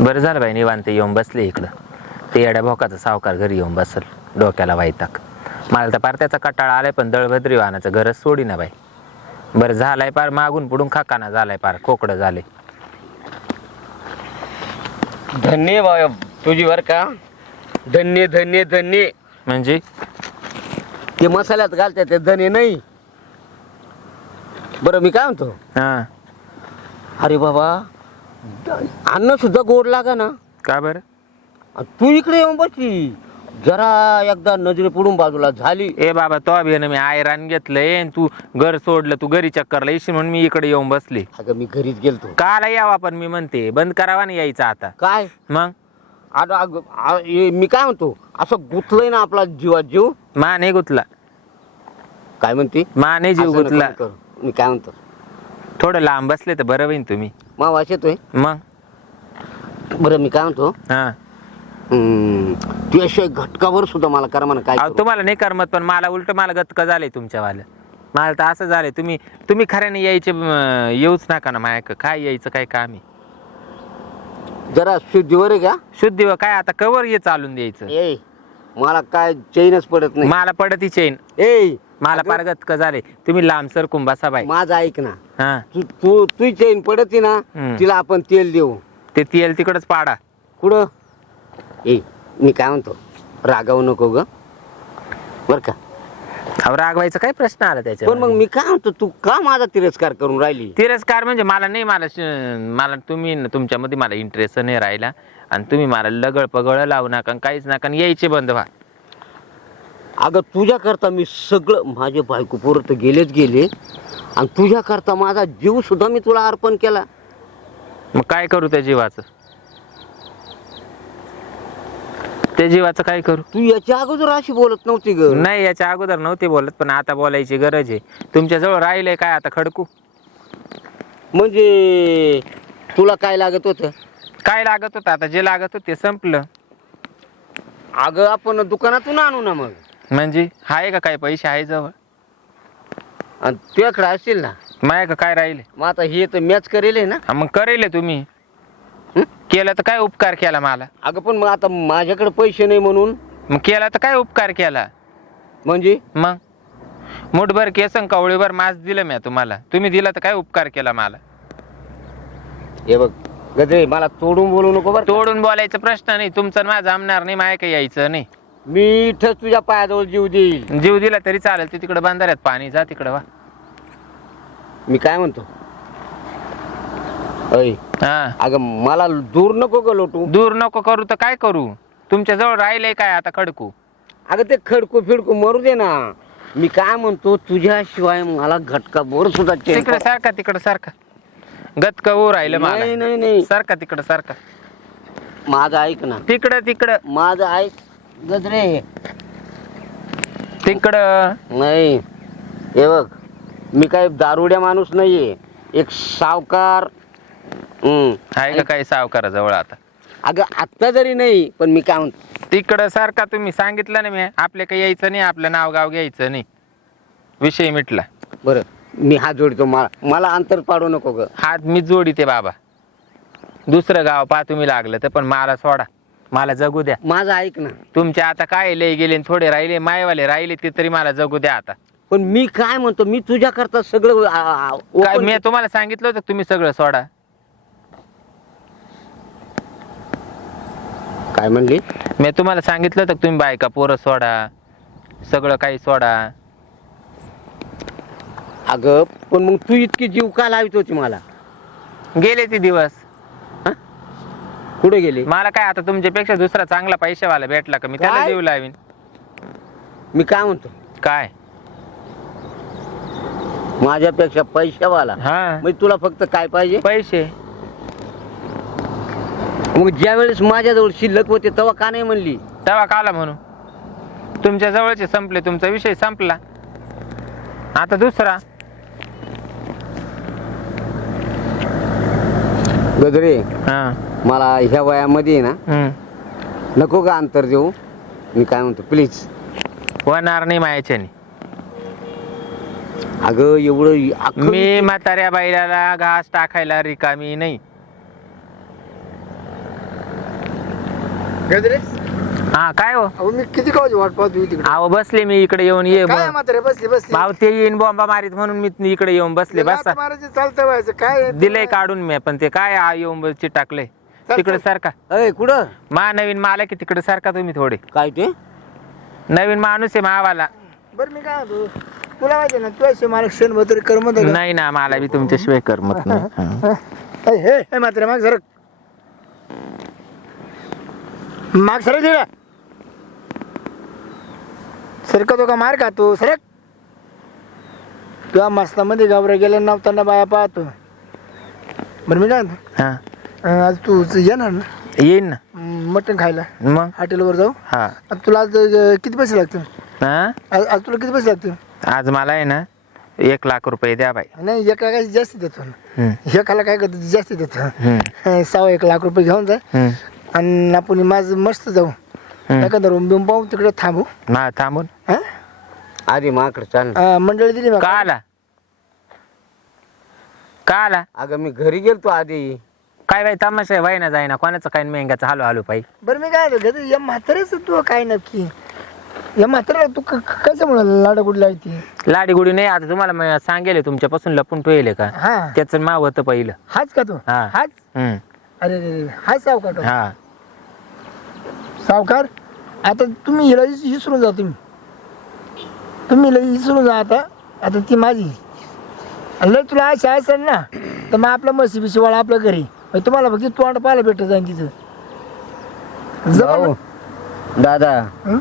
बरं झालं बाई निवांत येऊन बसले इकडं. ते येड्या भोकाचा सावकार घरी येऊन बसल, डोक्याला वाईटाक. मला तर पार त्याचा कटाळा आलाय, पण दळभद्री वाहनाचं गरज सोडी ना बाई. बरं झालाय पार मागून पुढून खाकाना झालाय, पार खोकडं झाले. धन्य बाय तुझी बर का, धन्य धन्य धन्य. म्हणजे ते मसाल्यात घालते ते धन्य नाही. बरं मी काय म्हणतो, हा अरे बाबा अन्न सुद्धा गोड लागा ना. का बरं? तू इकडे येऊन बसली, जरा एकदा नजरे पडून बाजूला झाली. ए बाबा तो अभियान मी आयरान घेतलंय, तू घर सोडलं, तू घरी चक्करला येशील म्हणून मी इकडे येऊन बसली. अगं मी घरीच गेलतो. काला यावा, पण मी म्हणते बंद करावा ना यायचं आता. काय मग मी काय म्हणतो, असं गुतलंय ना आपला जीवात जीव. मा नाही गुतला, काय म्हणते, मा नाही जीव असं गुतला. नको करू. मी काय म्हणतो, थोडं लांब बसले तर बरं होईन तुम्ही. मा वास येतोय. मग बरं मी काय म्हणतो, हा तुझ्याशिवाय घटकावर सुद्धा मला करा म्हणा. काय करू? तुम्हाला नाही करमत, पण मला उलट मला गतक झालंय तुमच्यावालं. मला तर असं झालंय, तुम्ही खऱ्याने यायचे येऊच नका ना मायक. काय यायचं काय काम आहे? जरा शुद्धीवर आहे का? शुद्धी काय आता कवर ये चालून द्यायचं. ए मला काय चैनच पडत नाही. मला पडती चैन. ए मला पार गतक झाले. तुम्ही लांब सर कुंभासा बाई. माझं ऐक ना, हा तू चैन पडती ना, तिला आपण तेल देऊ. ते तेल तिकडच पाडा. कुठं? ए मी काय म्हणतो, रागावू नको ग बर का. अहो रागवायचा काय प्रश्न आला त्याच्या? पण मग मी काय म्हणतो, तू का माझा तिरस्कार करून राहिली? तिरस्कार म्हणजे मला नाही, मला तुम्ही तुमच्यामध्ये मला इंटरेस्ट नाही राहिला, आणि तुम्ही मला लगळ पगळ लावू नका, काहीच नका, यायचे बंद व्हा. अगं तुझ्या करता मी सगळं, माझे बायको पोरं तर गेलेच गेले, आणि तुझ्या करता माझा जीव सुद्धा मी तुला अर्पण केला. मग काय करू त्या जीवाचं? त्या जीवाचं काय करू? तू याच्या अगोदर अशी बोलत नव्हती ग. नाही याच्या अगोदर नव्हते बोलत, पण आता बोलायची गरज आहे. तुमच्या जवळ राहिलंय काय आता खडकू? म्हणजे तुला काय लागत होतं? काय लागत होतं? आता जे लागत होतं ते संपलं. अगं आपण दुकानातून आणू ना मग. म्हणजे आहे का काय पैसे आहे जवळ? आणि तुझ्याकडे असतील ना. माय का काय राहिले? मग आता हे तर मॅच करेल आहे ना. हा, मग करेल तुम्ही. केलं तर काय उपकार केला मला? अगं पण मग आता माझ्याकडे पैसे नाही म्हणून. मग केला तर काय उपकार केला? म्हणजे मग मुठभर केसन कवळीभर मांस दिलं मी तुम्हाला, तुम्ही दिला तर काय उपकार केला मला? हे बघ गजरे, मला तोडून बोलू नको बरं. तोडून बोलायचा प्रश्न नाही, तुमचं माझं जमणार नाही, माय काही यायचं नाही. मी इथंच तुझ्या पायाजवळ जीव देईल. जीव दिला तरी चालेल, ते तिकडे बंधाऱ्यात पाणी, जा तिकडे वा. मी काय म्हणतो, अय हा अगं मला दूर नको ग लोटू. दूर नको करू तर काय करू? तुमच्या जवळ राहिलंय काय आता खडकू? अगं ते खडकू फिडकू मरू दे ना. मी काय म्हणतो, तुझ्याशिवाय मला घटका बोर सुद्धा तिकडे सारखा, तिकडे सारखा. गतक ऊ राहिलं मला. नाही नाही नाही, सारखा तिकडे सारखा. माझं ऐक ना. तिकडं माझं ऐक गजरे. तिकडं नाही हे बघ, मी काय दारुड्या माणूस नाहीये, एक सावकार. आहे का काही सावकाराजवळ आता? अगं आत्ता जरी नाही, पण मी काय म्हणतो, तिकडं सारखा. तुम्ही सांगितलं ना मी, आपल्या काही यायचं नाही, आपलं नाव गाव घ्यायचं नाही, विषय मिटला. बरं मी हात जोडतो, मला अंतर पाडू नको ग. हात मी जोडीते बाबा. दुसरं गाव पहा तुम्ही लागलं तर, पण मला सोडा, मला जगू द्या. माझं ऐक ना. तुमच्या आता काय लय गेले, थोडे राहिले मायवाले राहिले, ते तरी मला जगू द्या आता. पण मी काय म्हणतो, मी तुझ्या करता सगळं काय मी तुम्हाला सांगितलं होतं तुम्ही सगळं सोडा? काय म्हणली? मी तुम्हाला सांगितलं होतं तुम्ही बायका पोरं सोडा, सगळं काही सोडा. अगं पण मग तू इतकी जीव का लावित होती मला? गेले ते दिवस. कुठे गेले? मला काय आता तुमच्यापेक्षा दुसरा चांगला पैशावाला भेटला का मी त्याला काय? जीव लावीन. मी काय म्हणतो, काय माझ्यापेक्षा पैशावाला? हा मग तुला फक्त काय पाहिजे? पैसे. मग ज्या वेळेस माझ्याजवळ शिल्लक होते तेव्हा का नाही म्हणली? तेव्हा काला म्हणू, तुमच्या जवळचे संपले, तुमचा विषय संपला, आता दुसरा. गजरे हा मला ह्या वयामध्ये ना नको का अंतर देऊ. मी काय म्हणतो, प्लीज. होणार नाही मायाच्याने. अगं एवढं मी म्हाताऱ्या बैलाला घास टाकायला रिकामी नाही. गजरे हा काय हो अहो मी किती काळजी वाट पाहतो तिकडे अहो बसले मी इकडे येऊन ये काय म्हातारे बसली बसली भाऊ ते येईन बॉम्बा मारीत म्हणून मी इकडे येऊन बसले बसा महाराज चालतं व्हायचं काय दिलंय काढून मी पण ते काय येऊन चिटाकले तिकडे सारखा अय कुठं मा नवीन मालक की तिकडे सारखा तुम्ही थोडे काय ते नवीन माणूस आहे मावाला बरं मी काय म्हणतो तुला माहिती ना तू असे मला क्षण भरतरी कर्म दे नाही ना मला बी तुमच्याशिवाय करमत नाही हा. हे हे म्हातारे माग सरक माग सरक दिला सरकतो का मार खातो सरक तुझ्या मस्तामध्ये गावरा गेल्या नव्हताना बाया पाहतो बरं मी काय म्हणतो हा आज तू येणार ना येईन ना मटण खायला मग हॉटेलवर जाऊ हा आता तुला आज किती पैसे लागतील हा आज तुला किती पैसे लागतील आज मला आहे ना 1,00,000 रुपये द्या बाई नाही एका काय जास्त देतो ना हम्म, एकाला काय करतो जास्त देतो हम्म, 1,00,000 रुपये घेऊन जा हम्म, आणि आपण माझं मस्त जाऊ हम्म. एखादा रूम बिम पाहू तिकडे थांबू मा थांबून हा? आधी माकडे चाल मंडळी दिली का मला आला का आला अगं मी घरी गेलतो आधी काय बाई तमाशा आहे ना जाईना कोणाचं काय मेंगाचं हालो हालो पाई बरं मी काय म्हणतो, या म्हाताऱ्याच तू काय नक्की या म्हाताऱ्याला तू कसं म्हणाला लाडा कुठला आहे ती लाडी गुडी नाही आता तुम्हाला सांगेल तुमच्यापासून लपून ठेवले का हा त्याचं नाव होतं पहिलं हाच का तू हा. हाच हम्म, अरे रे हा सावकार का? हा सावकार आता तुम्ही हिला विसरून जा तुम्ही हिला विसरून जा आता ती माझी आणि लय तुला आशा असेल ना तर मग आपला म्हशी बिशी वाळा आपल्या घरी मग तुम्हाला फक्त तोंड पाहायला भेटत जाईल तिचं भाऊ, जमलं? दादा हं?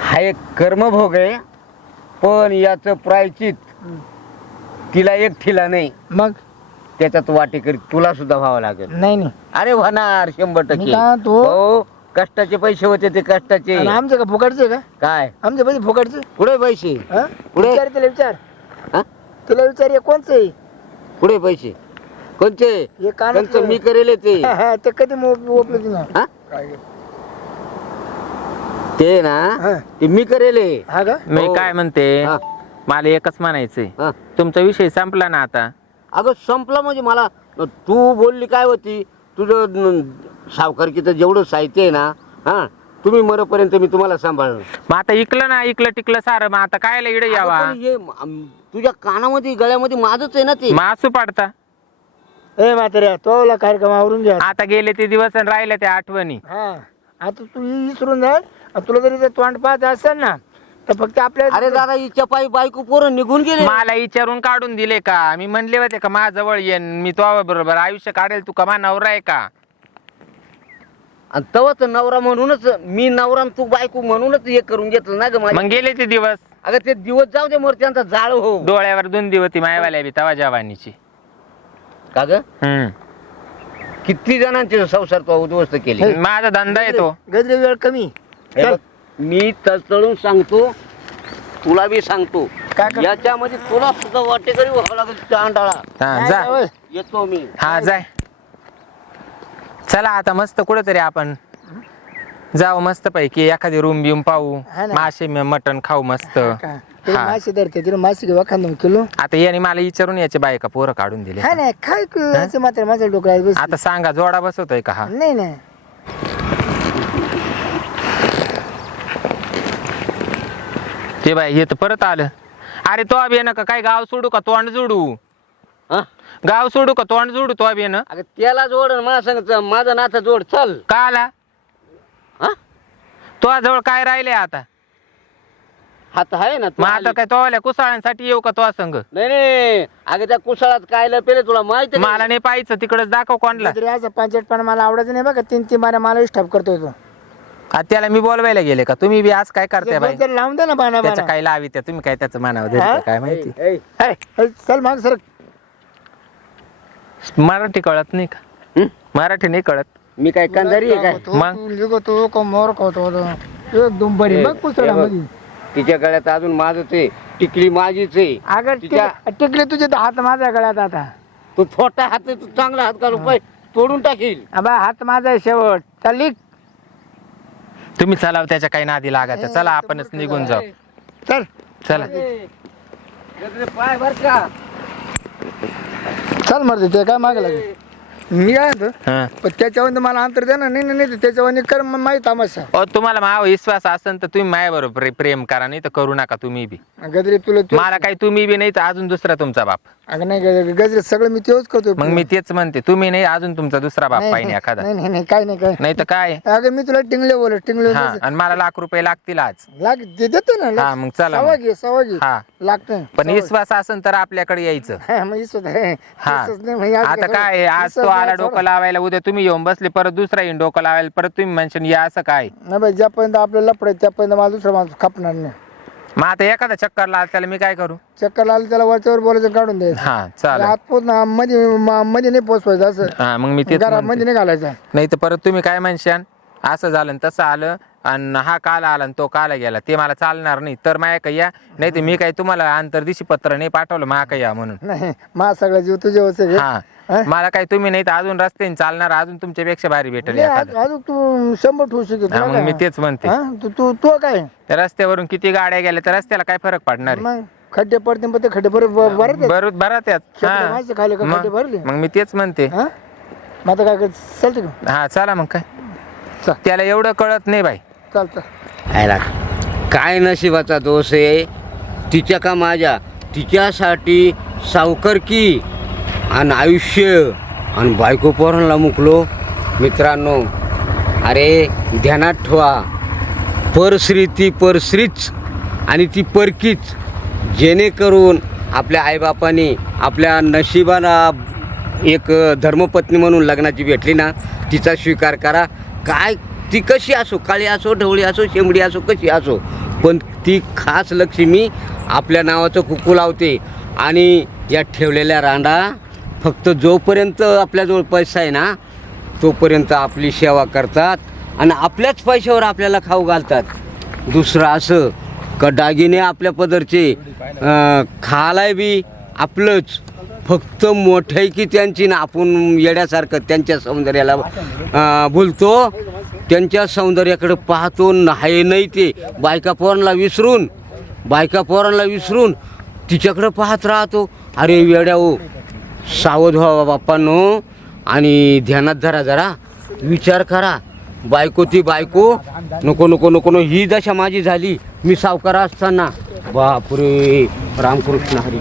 हा एक कर्मभोग आहे पण याचं प्रायचित तिला एकटीला नाही मग त्याच्यात वाटेकरी तुला सुद्धा व्हावं लागेल नाही नाही अरे होणार 100%. मी काय म्हणतो? हो कष्टाचे पैसे होते ते कष्टाचे आणि आमचे का फुकटचे का काय आमचे पैसे फुकटचे पुढे पैसे हं? पुढे? विचार तिला विचार हा? तिला विचार हे कोणचं आहे पुढे पैसे कोणचे हे कानातलं. त्यांचं मी करेल ते हा, हा, ते कधी ओपलं तिनं हा? काय ते ना हा. ते मी करेल हा का मी हो. काय म्हणते हा. मला एकच म्हणायचंय हा. तुमचा विषय संपला ना आता अगं संपला म्हणजे मला तू बोलली काय होती तुझं सावकारकीचं जेवढं साहित्य आहे ना हा तुम्ही मरेपर्यंत मी तुम्हाला सांभाळणार मग आता इकलं ना इकलं टिकलं सारं मग आता कायला इडे यावा अगं पण हे तुझ्या कानामध्ये गळ्यामध्ये माझच आहे ना ते मासू पाडता ए म्हाताऱ्या तोला कार्यक्रम आवरून घ्या आता गेले ते दिवस आणि राहिले त्या आठवणी हा आता तू विसरून जा आणि तुला जरी ते तोंड पाहत असेल ना तर फक्त आपल्या अरे दादा हिच्या पायी बायको पोरं निघून गेले मला विचारून काढून दिले का मी म्हणले होते का माझ्याजवळ येईन मी तो बरोबर आयुष्य काढेल तू कमा नवरा आहे का आणि तवाच नवरा म्हणूनच मी नवरा आणि तू बायको म्हणूनच हे करून घेतलं ना ग माझ्या मग गेले ते दिवस अगं ते दिवस जाऊ दे मोर त्यांचा जाळ हो डोळ्यावर धुंदी होती मायवाल्या बी तवा जवानीची का ग हम्म किती जणांचे संसार तो उद्ध्वस्त केले माझा धंदा येतो गजरे वेळ कमी हे चल. बघ, मी तळतळून सांगतो तुला बी सांगतो काय करतो? याच्यामध्ये तुला सुद्धा वाटेकरी व्हावं लागेल चांडाळा हा जा होय. येतो मी हा जाय चला आता मस्त कुठेतरी आपण जाऊ मस्त पैकी एखादी रूम बिम पाहू हा ना. मासे मटण खाऊ मस्त का? ते हा. मासे धरते तिला मासे घेऊ खांदा किलो आता याने मला विचारून याचे बायका पोरं काढून दिले हा नाही काय असं मात्र माझ्या डोक्यात बस आता सांगा जोडा बसवतोय का हा नाही नाही ते बाई हे तर परत आलं अरे तो अभि का काय गाव सोडू का तोंड जोडू हा? गाव सोडू का तोंड जोडू तो अभि अगं त्याला जोड आणि मला सांग माझं नातं जोड चल का आला हा तो जवळ काय राहिले आता हात आहे ना तू मग आता आली. काय तोवाल्या कुसाळ्यांसाठी येऊ का तो संघ नाही नाही अगं त्या कुसाळात काय लपेले तुला माहिती आहे का? मला नाही पाहायचं तिकडच दाखव कोणला तरी असं पंचायतपणा मला आवडायचं नाही बघा 3-3 बारा मला स्टॉप करतोय तो आता त्याला मी बोलवायला गेले का तुम्ही बी आज काय करताय बाई तर लावून दे ना बाणा त्याचं बाणा काय लावी त्या तुम्ही काय त्याचं मानावं धरता हा? काय माहिती ए, ए, चल माग सर मराठी कळत नाही का हं? मराठी नाही कळत मी काय कंदारी आहे काय मग? लिगतो का मोर खातो एकदम बरी ए, बघ पुसळ्यामध्ये तिच्या गळ्यात अजून माझच आहे टिकली माझीच आहे अगर तिच्या- टिकले तुझे तर हात माझ्या गळ्यात आता तू छोटा हात आहे, तू चांगला हात घालून पाय तोडून टाकील आबा हात माझा आहे शेवट चल लिक तुम्ही चला त्याच्या काही नादी लागायच्या चला आपणच निघून जाऊ चल चला पाय बर का चल मरते ते काय मागे लागेल मी काय म्हणतो हा. पण त्याच्यावर मला अंतर द्या ना. नाही तर त्याच्यावर कर माहिती तामाशा. अहो तुम्हाला माझा विश्वास असेल तर तुम्ही माझ्याबरोबर प्रेम करा, नाही तर करू नका तुम्ही बी. गजरे तुला मला काही तुम्ही बी नाही तर अजून दुसरा तुमचा बाप. अगं नाही गजरे सगळं मी तेच करतो. मग मी तेच म्हणते, तुम्ही नाही अजून तुमचा दुसरा बाप पाहिजे एखादा. नाही काय नाही काय नाही तर काय. अगं मी तुला टिंगले बोल टिंगले हा, आणि मला ₹1,00,000 लागतील आज. देतो ना. हा, मग चला सवा मग. घे सवा घे हा, लागतं. पण विश्वास असेल तर आपल्याकडे यायचं. हा, आता काय आहे, आज तो आला डोकं लावायला, उद्या तुम्ही येऊन बसले, परत दुसरा येऊन डोकं लावायला, परत तुम्ही म्हणशान या असं काय. नाही बाई, ज्यापर्यंत आपल्याला पडेल त्यापर्यंत मला दुसरा माणूस खपणार नाही. मग आता एखादा चक्कर लाल त्याला मी काय करू. चक्कर आलं त्याला वरच्यावर बोलायचं काढून द्यायचं. हा चालेल. आत पोच ना मध्ये नाही पोचवायचं असं. हा, मग मी तेच म्हणते. घरामध्ये नाही घालायचं. नाही तर परत तुम्ही काय म्हणशान, असं झालं आणि तसं आलं आणि हा काला आला आणि तो काला गेला, ते मला चालणार नाही. तर माया काही या, नाही तर मी काही तुम्हाला आंतरदिशी पत्र नाही पाठवलं मा काही या म्हणून. नाही मा सगळा जीव तुझ्या वरचे. हा, मला काही तुम्ही नाही तर अजून रस्त्याने चालणार, अजून तुमच्यापेक्षा भारी भेटेल एखादं. अजून तू 100 ठेवू शकतो. हा, मग मी तेच म्हणते. तू काय त्या रस्त्यावरून किती गाड्या गेल्या तर रस्त्याला काय फरक पडणार आहे? मग खड्डे पडते पण ते खड्डे भरत बरं त्यात. माणसं खाली का खड्डे भरले. मग मी तेच म्हणते. मग आता काय चालते का. हा चला मग काय. चल. त्याला एवढं कळत नाही बाई. चालतं. आयला काय नशिबाचा दोष आहे तिच्या का माझ्या. तिच्यासाठी सावकारकी आणि आयुष्य आणि बायको पोरांना मुकलो. मित्रांनो, अरे ध्यानात ठेवा, परश्री ती परश्रीच आणि ती परकीच. जेणेकरून आपल्या आईबापाने आपल्या नशिबाला एक धर्मपत्नी म्हणून लग्नाची भेटली ना, तिचा स्वीकार करा. काय ती कशी असो, काळी असो, ढवळी असो, शेंबडी असो, कशी असो, पण ती खास लक्ष्मी आपल्या नावाचं कुकू लावते. आणि या ठेवलेल्या रांडा फक्त जोपर्यंत आपल्याजवळ पैसा आहे ना तोपर्यंत आपली सेवा करतात आणि आपल्याच पैशावर आपल्याला खाऊ घालतात. दुसरं असं का दागिने आपल्या पदरचे, खालाय बी आपलंच, फक्त मोठ्याई की त्यांची ना आपण येड्यासारखं त्यांच्या सौंदर्याला भुलतो, त्यांच्या सौंदर्याकडे पाहतो. नाही ते बायका पोरांना विसरून तिच्याकडे पाहत राहतो. अरे वेड्या हो, सावध व्हावा बाप्पांनो आणि ध्यानात धरा, जरा विचार करा. बायको ती बायको नको ही दशा माझी झाली मी सावकार असताना. बापरे, रामकृष्ण हरी.